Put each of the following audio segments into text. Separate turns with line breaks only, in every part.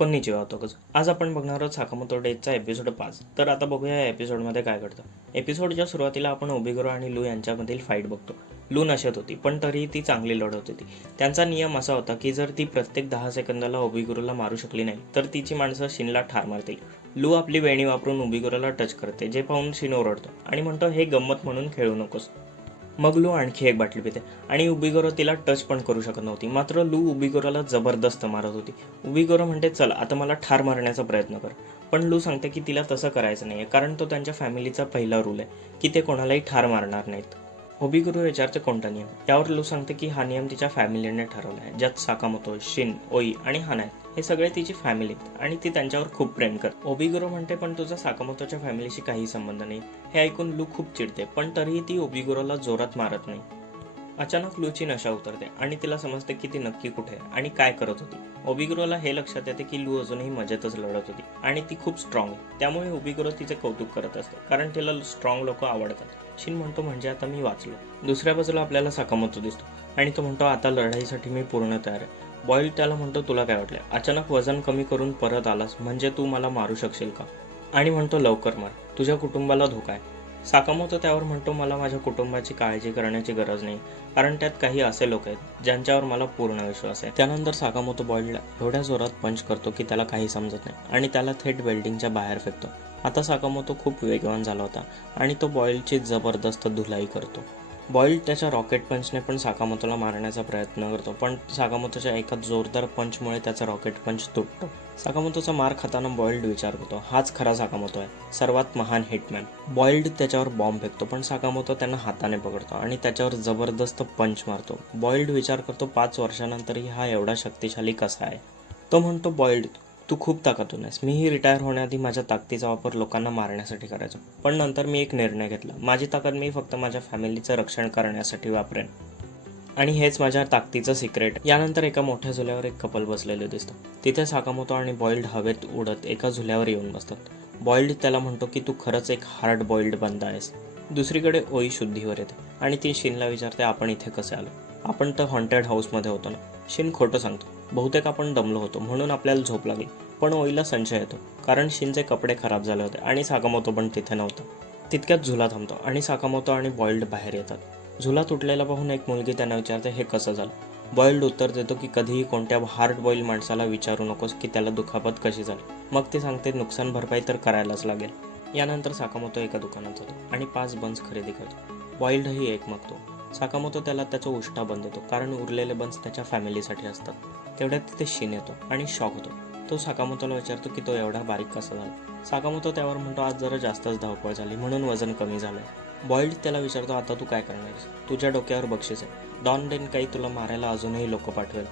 कोन्निचिवा होतोकच आज आपण बघणार आहोत साखमतो डेजचा एपिसोड पाच. तर आता बघूया या एपिसोडमध्ये काय घडतं. एपिसोडच्या सुरुवातीला आपण ओबिगोरो आणि लू यांच्यामधील फाईट बघतो. लू नशेत होती पण तरीही ती चांगली लढत होती. त्यांचा नियम असा होता की जर ती प्रत्येक दहा सेकंदाला ओबिगोरोला मारू शकली नाही तर तिची माणसं शिनला ठार मारतील. लू आपली वेणी वापरून ओबिगोरोला टच करते जे पाहून शिन ओरडतो आणि म्हणतो हे गंमत म्हणून खेळू नकोस. मग लू आणखी एक बाटली पिते. आणि उबिगोरो तिला टच पण करू शकत नव्हती. मात्र लू उबिगोरोला जबरदस्त मारत होती. उबिगोरो म्हणते चल आता मला ठार मारण्याचा प्रयत्न कर. पण लू सांगते की तिला तसं करायचं नाही आहे कारण तो त्यांच्या फॅमिलीचा पहिला रूल आहे की ते कोणालाही ठार मारणार नाहीत. ओबिगुरू विचारते कोणता नियम? त्यावर लू सांगते की हा नियम तिच्या फॅमिलीने ठरवला आहे. ज्यात साकामोतो शिन ओई आणि हाना आहेत हे सगळे तिची फॅमिली आहेत आणि ती त्यांच्यावर खूप प्रेम कर ओबिगुरो म्हणते पण तुझा साकामोतोच्या फॅमिलीशी काही संबंध नाही. हे ऐकून लू खूप चिडते पण तरीही ती ओबिगुरोला जोरात मारत नाही. अचानक लूची नशा उतरते आणि तिला समजते की ती नक्की कुठे आहे आणि काय करत होती. ओबिगुरोला हे लक्षात येते की लू अजूनही मजेतच लढत होती आणि ती खूप स्ट्रॉंग आहे. त्यामुळे ओबिगुरो तिचे कौतुक करत असते कारण तिला स्ट्रॉंग लोक आवडतात. शिन म्हणतो म्हणजे आता मी वाचलो. दुसऱ्या बाजूला आपल्याला साकामोतो दिसतो. आणि तो म्हणतो आता लढाईसाठी मी पूर्ण तयार आहे. बॉईल त्याला म्हणतो तुला काय वाटलं अचानक वजन कमी करून परत आलास म्हणजे तू मला मारू शकशील का? आणि म्हणतो लवकर मार. तुझ्या कुटुंबाला धोका आहे. साकामोतो त्यावर म्हणतो मला माझ्या कुटुंबाची काळजी करण्याची गरज नाही कारण त्यात काही असे लोक आहेत ज्यांच्यावर मला पूर्ण विश्वास आहे. त्यानंतर साकामोतो बॉईलला एवढ्या जोरात पंच करतो की त्याला काही समजत नाही आणि त्याला थेट बिल्डिंगच्या बाहेर फेकतो. आता साकामोतो खूप वेगवान झाला होता आणि तो बॉईलची जबरदस्त धुलाई करतो. बॉईल त्याच्या रॉकेट पंचने पण साकामोतोला मारण्याचा प्रयत्न करतो. पण साकामोतोच्या एका जोरदार पंचमुळे त्याचा रॉकेट पंच तुटतो. साकामोतोचा मार खाताना बॉइल्ड विचार करतो. हाच खरा साकामोतो आहे. सर्वात महान हिटमॅन. बॉइल्ड त्याच्यावर बॉम्ब फेकतो पण साकामोतो त्यांना हाताने पकडतो आणि त्याच्यावर जबरदस्त पंच मारतो. बॉइल्ड विचार करतो पाच वर्षानंतरही हा एवढा शक्तिशाली कसा आहे? तो म्हणतो बॉइल्ड तू खूप ताकदून आहेस. मीही रिटायर होण्याआधी माझ्या ताकदीचा वापर लोकांना मारण्यासाठी करायचो. पण नंतर मी एक निर्णय घेतला. माझी ताकद मी फक्त माझ्या फॅमिलीचं रक्षण करण्यासाठी वापरेन. आणि हेच माझ्या ताकदीचं सिक्रेट यानंतर एका मोठ्या झुल्यावर एक कपल बसलेले दिसतं तिथे साकामोतो आणि बॉइल्ड हवेत उडत एका झुल्यावर येऊन बसतात. बॉइल्ड त्याला म्हणतो की तू खरंच एक हार्ड बॉइल्ड बंद आहेस. दुसरीकडे ओई शुद्धीवर येते. आणि ती शिनला विचारते आपण इथे कसे आलो? आपण तर हॉन्टेड हाऊसमध्ये होतो ना. शिन खोटं सांगतो. बहुतेक आपण दमलो होतो म्हणून आपल्याला झोप लागली. पण ओईला संशय येतो कारण शिनचे कपडे खराब झाले होते आणि साकामोतो पण तिथे नव्हता. तितक्यात झुला थांबतो आणि साकामोतो आणि बॉइल्ड बाहेर येतात. झुला तुटलेला पाहून एक मुलगी त्यांना विचारते हे कसं झालं? बॉइल्ड उत्तर देतो की कधीही कोणत्या हार्ड बॉईल माणसाला विचारू नकोस की त्याला दुखापत कशी झाली? मग ते सांगते नुकसान भरपाई तर करायलाच लागेल. यानंतर साकामोतो एका दुकानात जातो आणि पाच बन्स खरेदी करतो. बॉइल्डही एक मागतो. साकामोतो त्याला त्याचा उष्टा बंद देतो कारण उरलेले बन्स त्याच्या फॅमिलीसाठी असतात. तेवढ्यात तिथे शिन येतो आणि शॉक होतो. तो साकामोतोला विचारतो की तो एवढा बारीक कसा झाला? साकामोतो त्यावर म्हणतो आज जरा जास्तच धावपळ झाली म्हणून वजन कमी झालंय. बॉइल्ड त्याला विचारतो आता तू काय करणार आहेस? तुझ्या डोक्यावर बक्षीस आहे. डॉन डेन काही तुला मारायला अजूनही लोक पाठवेल.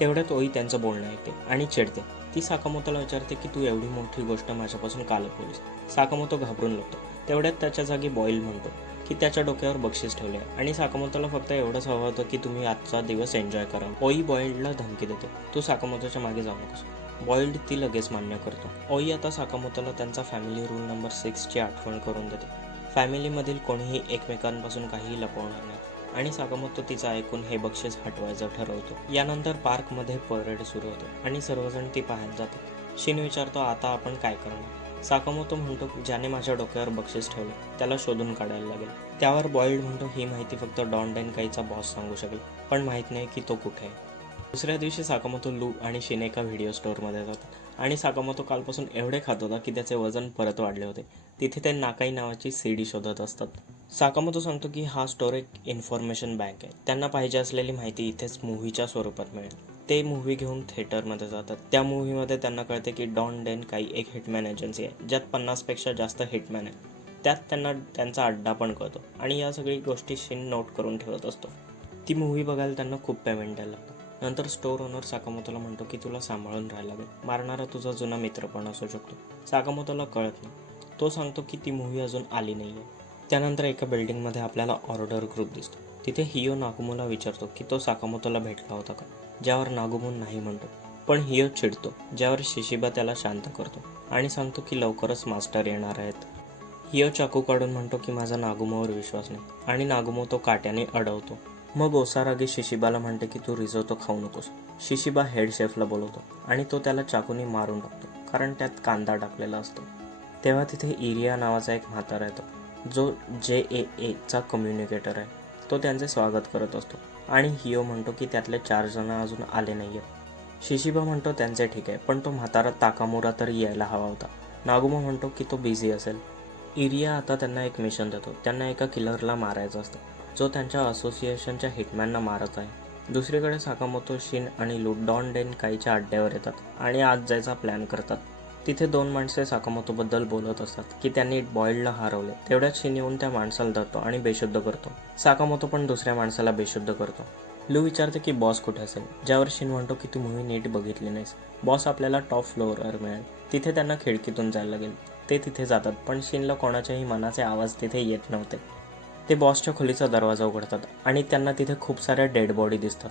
तेवढ्यात ओई त्यांचं बोलणं ऐकते आणि चिडते. ती साकामोतोला विचारते की तू एवढी मोठी गोष्ट माझ्यापासून का लपवलीस? साकामोतो घाबरून लागतो तेवढ्यात त्याच्या जागी बॉईल म्हणतो की त्याच्या डोक्यावर बक्षीस ठेवले आणि साकामोतोला फक्त एवढंच हवं होतं की तुम्ही आजचा दिवस एन्जॉय करा. ओई बॉइल्डला धमकी देतो. तू साकामोतोच्या मागे जाऊ नकोस. बॉइल्ड ती लगेच मान्य करतो. ओई आता साकामोतोला त्यांचा फॅमिली रूल नंबर सिक्सची आठवण करून देते. फॅमिलीमधील कोणीही एकमेकांपासून काहीही लपवणार नाही. आणि साकामोतो तिचं ऐकून हे बक्षीस हटवायचं ठरवतो. यानंतर पार्कमध्ये परेड सुरू होते. आणि सर्वजण ती पाहायला जातात. शिन विचारतो आता आपण काय करणार? साकामोतो म्हणतो ज्याने माझ्या डोक्यावर बक्षीस ठेवले त्याला शोधून काढायला लागेल. त्यावर बॉइल्ड म्हणतो ही माहिती फक्त डॉन डॅन काहीचा बॉस सांगू शकेल पण माहीत नाही की तो कुठे आहे. दुसऱ्या दिवशी साकामोतो लू आणि शिनेका व्हिडिओ स्टोअरमध्ये जातात. आणि साकामोतो कालपासून एवढे खात होता की त्याचे वजन परत वाढले होते. तिथे ते नाकाई नावाची सीडी शोधत असतात. साकामोतो सांगतो की हा स्टोर एक इन्फॉर्मेशन बँक आहे. त्यांना पाहिजे असलेली माहिती इथेच मूव्हीच्या स्वरूपात मिळेल. ते मूव्ही घेऊन थिएटरमध्ये जातात. त्या मूव्हीमध्ये त्यांना कळते की डॉन डेन काही एक हिटमॅन एजन्सी आहे ज्यात पन्नासपेक्षा जास्त हिटमॅन आहे त्यात त्यांना त्यांचा अड्डा पण कळतो आणि या सगळी गोष्टी शिन नोट करून ठेवत असतो. ती मूव्ही बघायला त्यांना खूप पेमेंट द्यायला लागतं. नंतर स्टोर ओनर साकामोतोला म्हणतो की तुला सांभाळून राहायला लागेल. मारणारा तुझा जुना मित्र पण असू शकतो. साकामोतोला कळत नाही. तो सांगतो की ती मूव्ही अजून आली नाही आहे त्यानंतर एका बिल्डिंगमध्ये आपल्याला ऑर्डर ग्रुप दिसतो. तिथे हियो नागुमोला विचारतो की तो साकामोतोला भेटला होता का? ज्यावर नागुमोन नाही म्हणतो. पण हियो चिडतो ज्यावर शिशिबा त्याला शांत करतो आणि सांगतो की लवकरच मास्टर येणार आहेत. हियो चाकू काढून म्हणतो की माझा नागुमोवर विश्वास नाही आणि नागुमो तो काट्याने अडवतो. मग ओसारागी शिशिबाला म्हणते की तू रिझवतो खाऊ नकोस. शिशिबा हेड शेफला बोलवतो आणि तो त्याला चाकूने मारून टाकतो कारण त्यात कांदा टाकलेला असतो. तेव्हा तिथे इरिया नावाचा एक म्हातारा येतो जो जे ए एचा कम्युनिकेटर आहे. तो त्यांचे स्वागत करत असतो. आणि हियो म्हणतो की त्यातले चार जण अजून आले नाही आहेत शिशिबा म्हणतो त्यांचे ठीक आहे पण तो म्हातारा ताकामुरा तर यायला हवा होता. नागुमा म्हणतो की तो बिझी असेल. इरिया आता त्यांना एक मिशन देतो. त्यांना एका किलरला मारायचं असतं. जो त्यांच्या असोसिएशनच्या हिटमॅनना मारत आहे. दुसरीकडे साकामोतो शिन आणि लुडॉन डेन काहीच्या अड्ड्यावर येतात आणि आज जायचा प्लॅन करतात. तिथे दोन माणसे साकामोतोबद्दल बोलत असतात की त्यांनी बॉईल्डला हरवले. तेवढ्याच शिन येऊन त्या माणसाला धरतो आणि बेशुद्ध करतो. साकामोतो पण दुसऱ्या माणसाला बेशुद्ध करतो. लू विचारते की बॉस कुठे असेल? ज्यावर शिन म्हणतो की तू मूवी नीट बघितली नाहीस. बॉस आपल्याला टॉप फ्लोअरवर मिळेल. तिथे त्यांना खिडकीतून जायला लागेल. ते तिथे जातात पण शिनला कोणाच्याही मनाचे आवाज तिथे येत नव्हते. ते बॉसच्या खोलीचा दरवाजा उघडतात आणि त्यांना तिथे खूप साऱ्या डेड बॉडी दिसतात.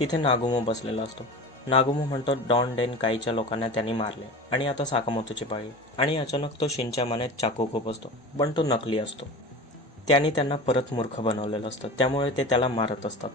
तिथे नागुमो बसलेला असतो. नागुमो म्हणतो डॉन डेन काईच्या लोकांना त्यांनी मारले आणि आता साकामोतोची पाळी. आणि अचानक तो शिनच्या मनात चाकू खूप असतो पण तो नकली असतो. त्याने त्यांना परत मूर्ख बनवलेलं असतं त्यामुळे ते त्याला मारत असतात.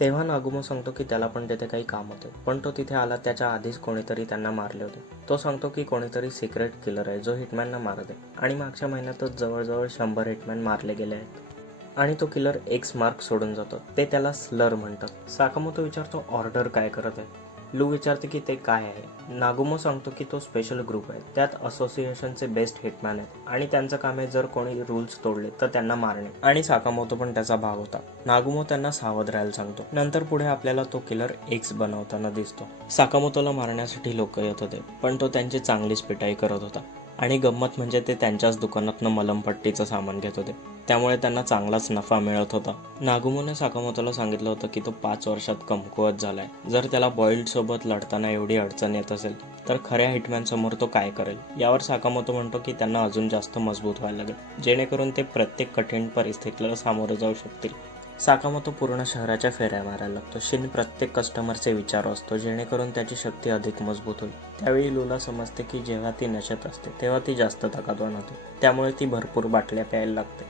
तेव्हा नागुमो सांगतो की त्याला पण तिथे काही काम होते पण तो तिथे आला त्याच्या आधीच कोणीतरी त्यांना मारले होते. तो सांगतो की कोणीतरी सिक्रेट किलर आहे जो हिटमॅनना मारत आहे. आणि मागच्या महिन्यातच जवळजवळ शंभर हिटमॅन मारले गेले आहेत. आणि तो किलर एक्स मार्क सोडून जातो. ते त्याला स्लर म्हणतात. साकामोतो विचारतो ऑर्डर काय करत आहे? लू विचारते की ते काय आहे. नागुमो सांगतो की तो स्पेशल ग्रुप आहे. त्यात असोसिएशनचे बेस्ट हिटमॅन आहेत. आणि त्यांचं काम आहे जर कोणी रूल्स तोडले तर त्यांना मारणे. आणि साकामोतो पण त्याचा भाग होता. नागुमो त्यांना सावध राहायला सांगतो. नंतर पुढे आपल्याला तो किलर एक्स बनवताना दिसतो. साकामोतोला मारण्यासाठी लोक येत होते पण तो त्यांची चांगलीच पिटाई करत होता. आणि गंमत म्हणजे ते त्यांच्याच दुकानातनं मलमपट्टीचं सामान घेत होते. त्यामुळे त्यांना चांगलाच नफा मिळत होता. नागुमोने साकामोतोला सांगितलं होतं की तो पाच वर्षात कमकुवत झालाय. जर त्याला बॉइल्ड सोबत लढताना एवढी अडचण येत असेल तर खऱ्या हिटमॅन समोर तो काय करेल? यावर साकामोतो म्हणतो की त्यांना अजून जास्त मजबूत व्हायला लागेल. जेणेकरून ते प्रत्येक कठीण परिस्थितीला सामोरे जाऊ शकतील. साकामतो पूर्ण शहराच्या फेऱ्या मारायला लागतो. शिन प्रत्येक कस्टमरचे विचार असतो जेणेकरून त्याची शक्ती अधिक मजबूत होईल. त्यावेळी लुला समजते की जेव्हा ती नशेत असते तेव्हा ती जास्त ताकदवान होते. त्यामुळे ती भरपूर बाटल्या प्यायला लागते.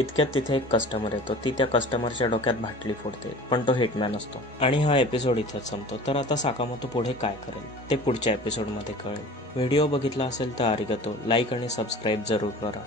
इतक्यात तिथे एक कस्टमर येतो. ती त्या कस्टमरच्या डोक्यात बाटली फोडते पण तो हिटमॅन असतो. आणि हा एपिसोड इथेच संपतो. तर आता साकामतो पुढे काय करेल ते पुढच्या एपिसोडमध्ये कळेल. व्हिडिओ बघितला असेल तर अरिगतो. लाईक आणि सबस्क्राईब जरूर करा.